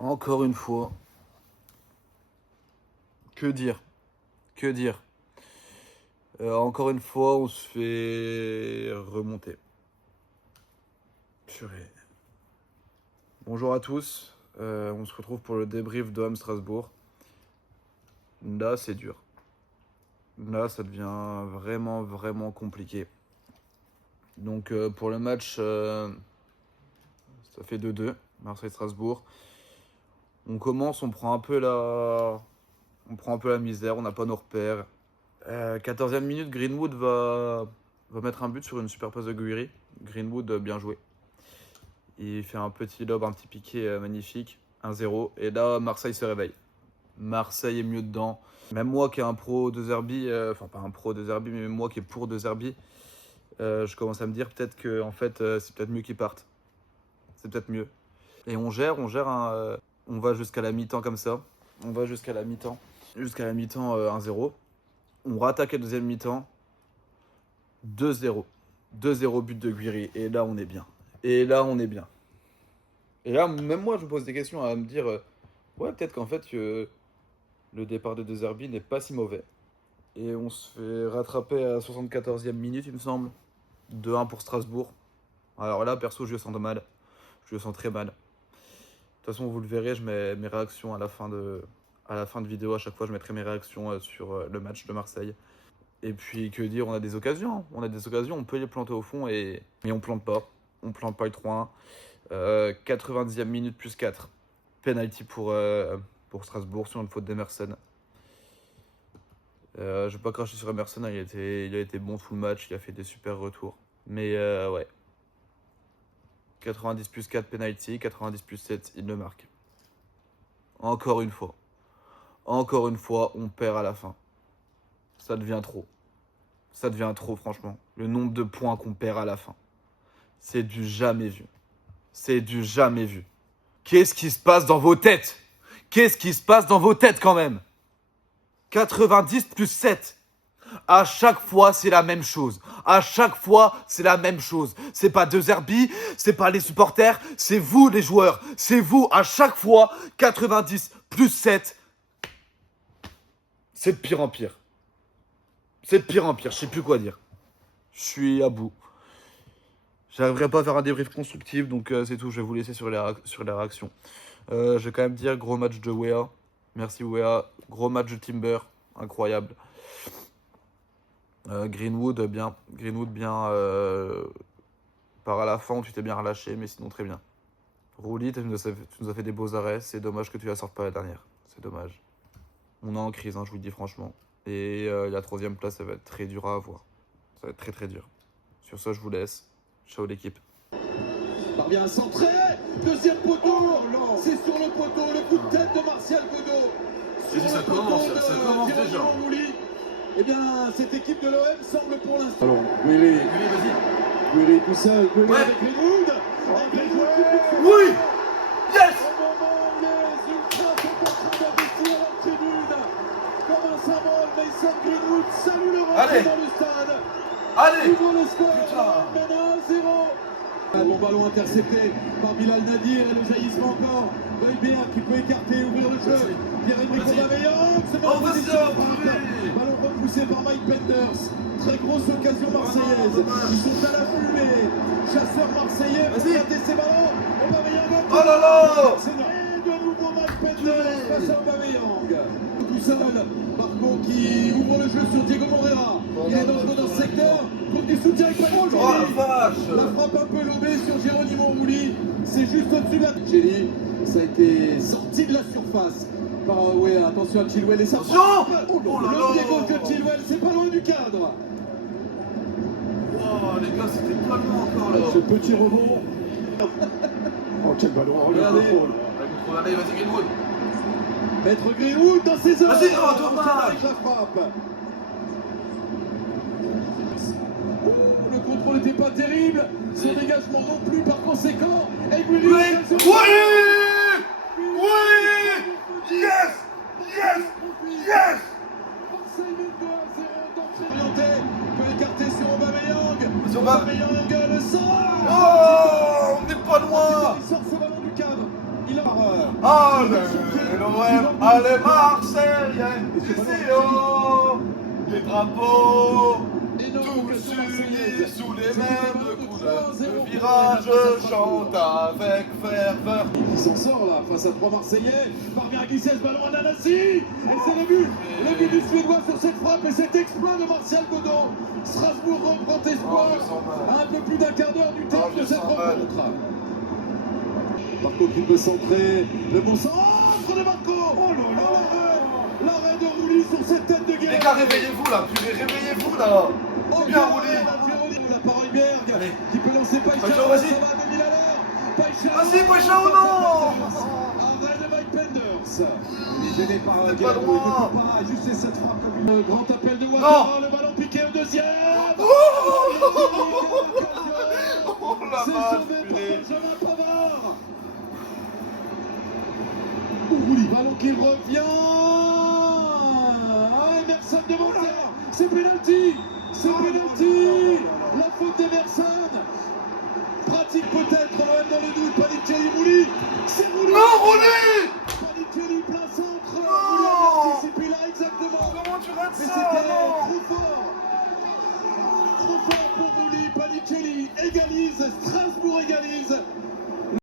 Encore une fois. Que dire? Que dire? Encore une fois, on se fait remonter. Purée. Bonjour à tous. On se retrouve pour le débrief d'OM Strasbourg. Là, c'est dur. Là, ça devient vraiment compliqué. Donc, pour le match, ça fait 2-2, Marseille-Strasbourg. On commence, on prend un peu la misère, on n'a pas nos repères. 14e minute, Greenwood va mettre un but sur une super passe de Guiri. Greenwood, bien joué. Il fait un petit lob, un petit piqué magnifique. 1-0. Et là, Marseille se réveille. Marseille est mieux dedans. Même moi qui est un pro de Zerbi, enfin pas un pro de Zerbi, mais même moi qui est pour de Zerbi, je commence à me dire peut-être que en fait, c'est peut-être mieux qu'ils partent. C'est peut-être mieux. Et on gère on va jusqu'à la mi-temps comme ça. On va jusqu'à la mi-temps. Jusqu'à la mi-temps 1-0. On rattaque la deuxième mi-temps. 2-0. 2-0 but de Guiri. Et là, on est bien. Et là, même moi, je me pose des questions à me dire ouais, peut-être qu'en fait, le départ de De Zerbi n'est pas si mauvais. Et on se fait rattraper à la 74e minute, il me semble. 2-1 pour Strasbourg. Alors là, perso, je le sens mal. Je le sens très mal. De toute façon, vous le verrez, je mets mes réactions à la fin de vidéo. À chaque fois, je mettrai mes réactions sur le match de Marseille. Et puis, que dire, on a des occasions. On a des occasions, on peut les planter au fond mais on plante pas. On plante pas le 3-1. 90e minute plus 4. Penalty pour Strasbourg sur une faute d'Emerson. Je vais pas cracher sur Emerson, il a été bon tout le match, il a fait des super retours. Mais ouais. 90 plus 4 penalty, 90 plus 7, il le marque. Encore une fois, on perd à la fin. Ça devient trop. Ça devient trop, franchement. Le nombre de points qu'on perd à la fin. C'est du jamais vu. C'est du jamais vu. Qu'est-ce qui se passe dans vos têtes? Qu'est-ce qui se passe dans vos têtes quand même? 90 plus 7. À chaque fois, c'est la même chose. À chaque fois, c'est la même chose. C'est pas De Zerbi, c'est pas les supporters, c'est vous les joueurs. C'est vous, à chaque fois, 90 plus 7. C'est de pire en pire. C'est de pire en pire, je sais plus quoi dire. Je suis à bout. J'arriverai pas à faire un débrief constructif, donc c'est tout. Je vais vous laisser sur les réactions. Je vais quand même dire gros match de Wea. Merci Wea. Gros match de Timber. Incroyable. Greenwood bien. Par à la fin, tu t'es bien relâché, mais sinon très bien. Rouli, tu nous as fait des beaux arrêts. C'est dommage que tu la sortes pas la dernière. C'est dommage. On est en crise, hein, je vous le dis franchement. Et la troisième place, ça va être très dur à avoir. Ça va être très dur. Sur ce, je vous laisse. Ciao l'équipe. Parvient à centrer, deuxième poteau, c'est sur le poteau, le coup de tête de Martial Godot. Ça commence déjà. Eh bien, cette équipe de l'OM semble pour l'instant. Alors, Guiri tout seul, Guiri avec Greenwood. Oui! Yes! Au moment où les ultras sont en train d'investir en tribune, comme un symbole, Mason Greenwood salue le rentrée dans le stade. Allez! Ouvre le score, maintenant 1-0. Bon ballon intercepté par Bilal Nadir et le jaillissement encore d'Eubert qui peut écarter, ouvrir le jeu. Pierre-Emerick Aubameyang se met en position de frappe. Ballon repoussé par Mike Penders. Très grosse occasion marseillaise. Ils sont à l'affût les chasseurs marseillais pour gratter ces ballons. Aubameyang. Oh là là! Et de nouveau Mike Penders face à Aubameyang. Tout seul, Marco qui ouvre le jeu sur Diego Moreira. Il est dans ce secteur. Trouve du soutien avec Patrick Gelli. Oh la vache! La frappe un peu lobée sur Geronimo Rouli. C'est juste au-dessus de la Gelli. Ça a été sorti de la surface par ouais, attention à Chilwell et sa frappe. Le pied gauche de Chilwell, c'est pas loin du cadre. Oh les gars, c'était pas loin encore là. Ce petit rebond. Oh quel ballon. Regardez. Allez, vas-y Greenwood. Maître Greenwood dans ses heures. Vas-y, oh dommage. Avec la frappe. Le contrôle n'était pas terrible, son dégagement non plus par conséquent. Et Guiri, Oui! Yes! Orienté, peut écarter sur Aubameyang. Aubameyang le sort. Oh, on n'est pas loin! Il sort ce ballon du cadre. Il a Allez, l'OM, allez, Marseillais, ici, oh, les drapeaux, tous unis sous les mêmes couleurs. Le virage chante avec ferveur. Il s'en sort là face à 3 Marseillais, parvient à glisser ce ballon à Nanassi, et c'est le but du Suédois sur cette frappe et cet exploit de Martial Godon. Strasbourg reprend espoir à un peu plus d'un quart d'heure du terme de cette rencontre. Marco qui peut centrer, le bon centre de Marco. Oh là, l'arrêt de Rouli sur cette tête de guerre. Les gars, réveillez-vous là, purée, réveillez-vous là. Oh Bien Rouli. La parole Berg qui peut lancer Païcha. Vas-y. Vas-y, Païcha ou non. Arrêt de Mike Penders. Il est gêné par T'es pas loin. ajuster cette frappe. Le grand appel de Ouattara, le ballon piqué au deuxième. Oh la C'est vache, sauvé par purée. Benjamin Pavard. Ourouli, ballon qui revient. Ah, Emerson devant ça. C'est penalty. C'est penalty. La faute d'Emerson. Pratique peut-être l'OM dans le doute. Panicelli, Rouli. C'est Rouli. Non, Rouli. Panicelli, plein centre. Non. Rouli a anticipé là exactement. Comment tu rates Mais ça? c'était Non. trop fort. Trop fort pour Rouli. Panicelli égalise. Strasbourg égalise.